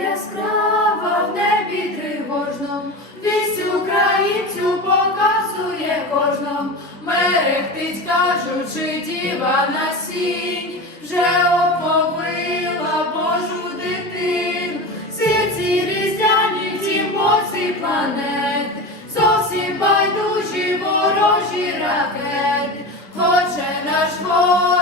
Яскрава в небі тривожном, вість українцю показує кожном, мерехтить, кажучи, діва на сінь, вже оповила Божу дитину, сірці різдвяні, втім боці планет, зовсім байдужі ворожі ракети, хоче наш ворог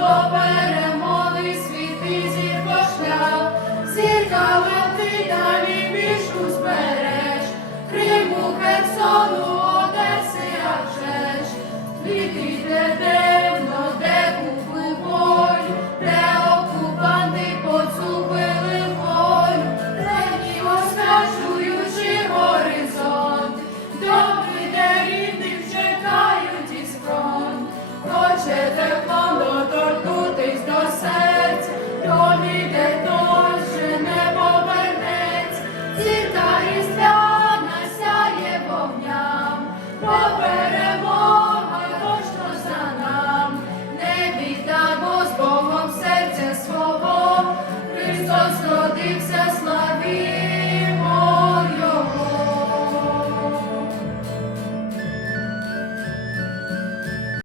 до перемоги світи зірко шлях, зірка летить далі